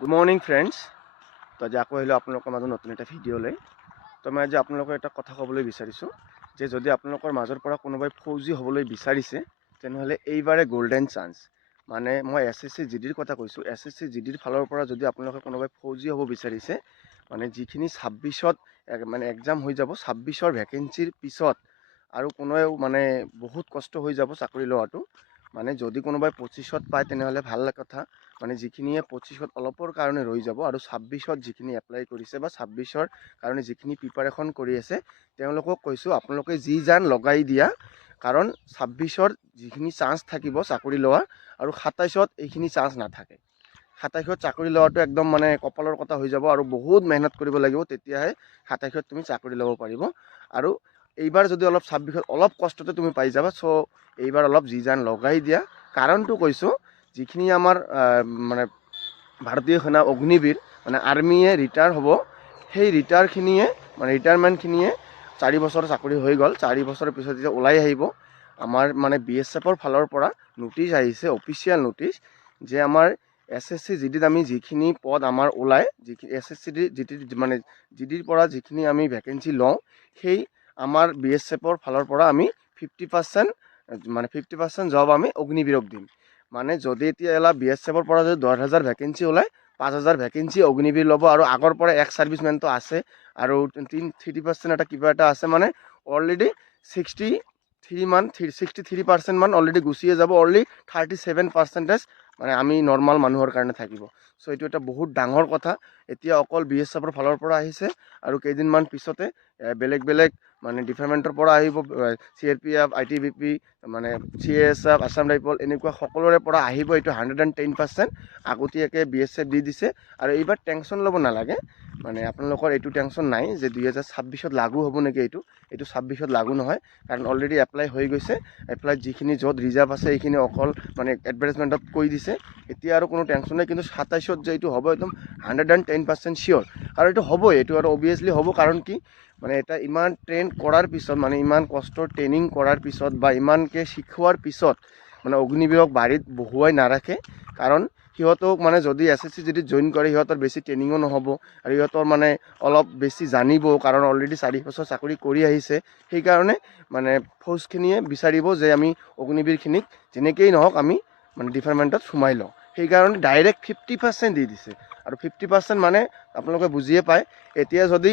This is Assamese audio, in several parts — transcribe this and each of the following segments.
Good morning friends. তো আজি আকৌ আহিলোঁ আপোনালোকৰ মাজত নতুন এটা ভিডিঅ'লৈ। তো মই আজি আপোনালোকৰ এটা কথা ক'বলৈ বিচাৰিছোঁ যে যদি আপোনালোকৰ মাজৰ পৰা কোনোবাই ফৌজি হ'বলৈ বিচাৰিছে তেনেহ'লে এইবাৰে গ'ল্ডেন চান্স। মানে মই SSC GDৰ কথা কৈছোঁ। SSC GDৰ ফালৰ পৰা যদি আপোনালোকে কোনোবাই ফৌজি হ'ব বিচাৰিছে, মানে যিখিনি 26ত মানে এক্সাম হৈ যাব, 26ৰ ভেকেঞ্চিৰ পিছত আৰু কোনোৱেও মানে বহুত কষ্ট হৈ যাব চাকৰি লোৱাটো। মানে যদি কোনোবাই 25ত পায় তেনেহ'লে ভাল কথা। মানে যিখিনিয়ে 25ত অলপৰ কাৰণে ৰৈ যাব আৰু 26ত যিখিনি এপ্লাই কৰিছে বা 26ৰ কাৰণে যিখিনি প্ৰিপাৰেশ্যন কৰি আছে তেওঁলোকক কৈছোঁ আপোনালোকে যি জান লগাই দিয়া, কাৰণ 26ৰ যিখিনি চান্স থাকিব চাকৰি লোৱাৰ আৰু 27ত এইখিনি চান্স নাথাকে। 27ত চাকৰি লোৱাটো একদম মানে কপালৰ কথা হৈ যাব আৰু বহুত মেহনত কৰিব লাগিব, তেতিয়াহে 27ত তুমি চাকৰি ল'ব পাৰিব। আৰু এইবাৰ যদি অলপ 26ত অলপ কষ্টতে তুমি পাই যাবা, চ' এইবাৰ অলপ যি জান লগাই দিয়া। কাৰণটো কৈছোঁ, যিখিনি আমাৰ মানে ভাৰতীয় সেনা অগ্নিবীৰ মানে আৰ্মিয়ে ৰিটায়াৰ হ'ব, সেই ৰিটায়াৰমেণ্টখিনিয়ে 4 বছৰ চাকৰি হৈ গ'ল, 4 বছৰৰ পিছত যেতিয়া ওলাই আহিব, আমাৰ মানে BSFৰ ফালৰ পৰা নটিচ আহিছে, অফিচিয়েল নটিচ, যে আমাৰ SSC GDত আমি যিখিনি পদ আমাৰ ওলায়, যিখিনি SSC GD মানে GDৰ পৰা যিখিনি আমি ভেকেঞ্চি লওঁ, সেই আমাৰ BSFৰ ফালৰ পৰা আমি 50% জব আমি অগ্নিবীৰক দিম। মানে যদি এতিয়া BSFৰ পৰা যদি 10,000 ভেকেঞ্চি ওলায়, 5,000 ভেকেঞ্চি অগ্নিবীৰ ল'ব আৰু আগৰ পৰা এক্স ছাৰ্ভিচমেনটো আছে আৰু 3% এটা কিবা এটা আছে, মানে অলৰেডি 63% মান অলৰেডি গুচিয়ে যাব। অনলি 37% মানে আমি নৰ্মেল মানুহৰ কাৰণে থাকিব। চ' এইটো এটা বহুত ডাঙৰ কথা। এতিয়া অকল BSFৰ ফালৰ পৰা আহিছে আৰু কেইদিনমান পিছতে বেলেগ মানে ডিপাৰ্টমেণ্টৰ পৰা আহিব, CRPF, ITBP, মানে CSF, আছাম ৰাইফল, এনেকুৱা সকলোৰে পৰা আহিব। এইটো 110% আগতীয়াকৈ BSF দি দিছে আৰু এইবাৰ টেনশ্যন ল'ব নালাগে। মানে আপোনালোকৰ এইটো টেনশ্যন নাই যে 2026ত লাগু হ'ব নেকি। এইটো 26ত লাগু নহয়, কাৰণ অলৰেডি এপ্লাই হৈ গৈছে। এপ্লাইত যিখিনি য'ত ৰিজাৰ্ভ আছে সেইখিনি অকল মানে এডভাৰটাইজমেণ্টত কৈ দিছে। এতিয়া আৰু কোনো টেনশ্যন নাই, কিন্তু 27ত যে এইটো হ'ব একদম 110% চিয়'ৰ। আৰু এইটো হ'বই, এইটো আৰু অভিয়াছলি হ'ব। কাৰণ কি, মানে এটা ইমান ট্ৰেইন কৰাৰ পিছত, মানে ইমান কষ্টৰ ট্ৰেইনিং কৰাৰ পিছত বা ইমানকৈ শিকোৱাৰ পিছত মানে অগ্নিবীৰক বাৰীত বহুৱাই নাৰাখে। কাৰণ সিহঁতক মানে যদি SSC GDত জইন কৰে, সিহঁতৰ বেছি ট্ৰেইনিঙো নহ'ব আৰু সিহঁতৰ মানে অলপ বেছি জানিব, কাৰণ অলৰেডি 4 বছৰ চাকৰি কৰি আহিছে। সেইকাৰণে মানে ফৌজখিনিয়ে বিচাৰিব যে আমি অগ্নিবীৰখিনিক যেনেকেই নহওক আমি মানে ডিপাৰ্টমেণ্টত সোমাই লওঁ। সেইকাৰণে ডাইৰেক্ট 50% দি দিছে। আৰু 50% মানে আপোনালোকে বুজিয়ে পায়। এতিয়া যদি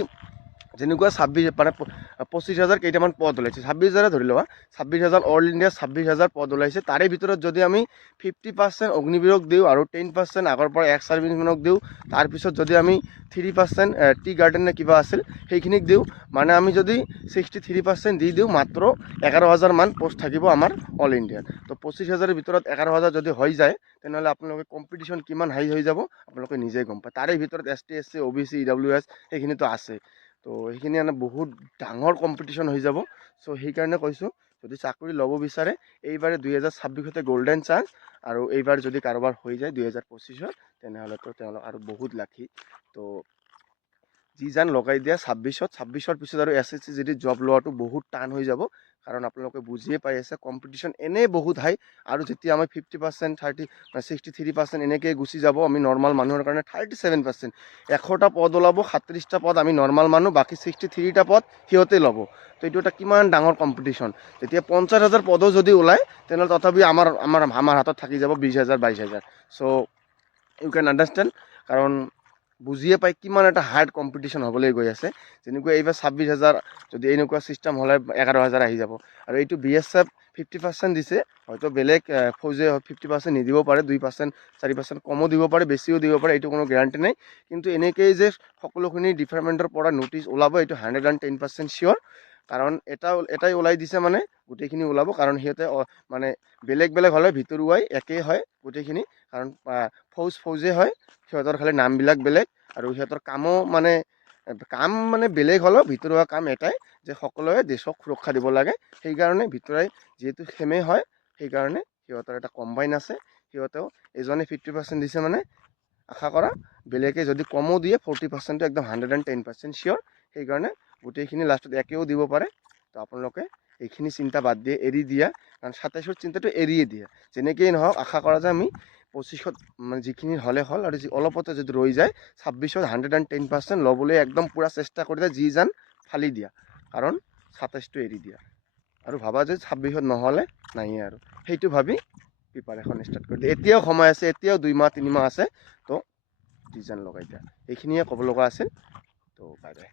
যেনেকুৱা 25,000 কেইটামান পদ ওলাইছে, 26,000 ধৰি লোৱা, 26,000 অল ইণ্ডিয়া 26,000 পদ ওলাইছে। তাৰে ভিতৰত যদি আমি 50% অগ্নিবীৰক দিওঁ আৰু 10% আগৰ পৰা এক্স ছাৰ্ভিচমেনক দিওঁ, তাৰপিছত যদি আমি 3% টি গাৰ্ডেন নে কিবা আছিল সেইখিনিক দিওঁ, মানে আমি যদি 63% দি দিওঁ, মাত্ৰ 11,000 মান পষ্ট থাকিব আমাৰ অল ইণ্ডিয়াত। তো 25,000ৰ ভিতৰত 11,000 যদি হৈ যায়, তেনেহ'লে আপোনালোকে কম্পিটিশ্যন কিমান হাই হৈ যাব আপোনালোকে নিজেই গম পায়। তাৰে ভিতৰত ST SC OBC EWS সেইখিনিতো আছে। তো সেইখিনি মানে বহুত ডাঙৰ কম্পিটিশ্যন হৈ যাব। চ' সেইকাৰণে কৈছোঁ, যদি চাকৰি ল'ব বিচাৰে এইবাৰে 2026তে গ'ল্ডেন চান্স। আৰু এইবাৰ যদি কাৰোবাৰ হৈ যায় 2025ত, তেনেহ'লেতো তেওঁলোক আৰু বহুত লাকি। তো যি জান লগাই দিয়া 26ৰ পিছত আৰু SSC GDত জব লোৱাটো বহুত টান হৈ যাব। কাৰণ আপোনালোকে বুজিয়ে পাই আছে, কম্পিটিশ্যন এনেই বহুত হাই। আৰু যেতিয়া আমি 50%, 63% এনেকৈ গুচি যাব, আমি নৰ্মেল মানুহৰ কাৰণে 37%, 100টা পদ ওলাব, 37টা পদ আমি নৰ্মেল মানুহ, বাকী 63টা পদ সিহঁতে ল'ব। তো এইটো এটা কিমান ডাঙৰ কম্পিটিশ্যন। যেতিয়া 50,000 পদো যদি ওলায়, তেনেহ'লে তথাপি আমাৰ হাতত থাকি যাব 20,000 22,000। চ' ইউ কেন আণ্ডাৰষ্টেণ্ড। কাৰণ বুজিয়ে পাই কিমান এটা হাৰ্ড কম্পিটিশ্যন হ'বলৈ গৈ আছে। যেনেকুৱা এইবাৰ 26,000 যদি এনেকুৱা ছিষ্টেম হ'লে 11,000 আহি যাব। আৰু এইটো BSF 50% দিছে, হয়তো বেলেগ ফৌজে 50% নিদিব পাৰে, 2% 4% কমো দিব পাৰে, বেছিও দিব পাৰে, এইটো কোনো গেৰাণ্টি নাই। কিন্তু এনেকেই যে সকলোখিনি ডিপাৰ্টমেণ্টৰ পৰা নটিচ ওলাব, এইটো 110% চিয়'ৰ। কাৰণ এটাই ওলাই দিছে মানে গোটেইখিনি ওলাব। কাৰণ সিহঁতে মানে বেলেগ হ'লে ভিতৰুৱাই একেই হয় গোটেইখিনি। কাৰণ ফৌজে হয়, সিহঁতৰ খালি নামবিলাক বেলেগ আৰু সিহঁতৰ কাম মানে বেলেগ হ'লেও ভিতৰুৱা কাম এটাই, যে সকলোৱে দেশক সুৰক্ষা দিব লাগে। সেইকাৰণে ভিতৰুৱাই যিহেতু সেমেই হয়, সেইকাৰণে সিহঁতৰ এটা কম্বাইন আছে। সিহঁতেও এজনে 50% দিছে, মানে আশা কৰা বেলেগে যদি কমো দিয়ে 40%টো একদম 110% চিয়'ৰ। সেইকাৰণে গোটেইখিনি লাষ্টত একেও দিব পাৰে। তো আপোনালোকে এইখিনি চিন্তা বাদ দিয়ে এৰি দিয়া, কাৰণ 27ৰ চিন্তাটো এৰিয়ে দিয়া। যেনেকেই নহওক আশা কৰা যায় আমি 25ত মানে যিখিনি হ'লে হ'ল আৰু অলপতে যদি ৰৈ যায় 26ত 110% ল'বলৈ একদম পূৰা চেষ্টা কৰি দিয়া, যি জান ফালি দিয়া, কাৰণ 27টো এৰি দিয়া আৰু ভাবা যে 26ত নহ'লে নাইয়ে আৰু সেইটো ভাবি প্ৰিপাৰেশ্যন ষ্টাৰ্ট কৰি দিয়া। এতিয়াও সময় আছে, এতিয়াও 2 মাহ 3 মাহ আছে, তো ডিজাইন লগাই দিয়া। এইখিনিয়ে ক'ব লগা আছিল। তো বাই বাই।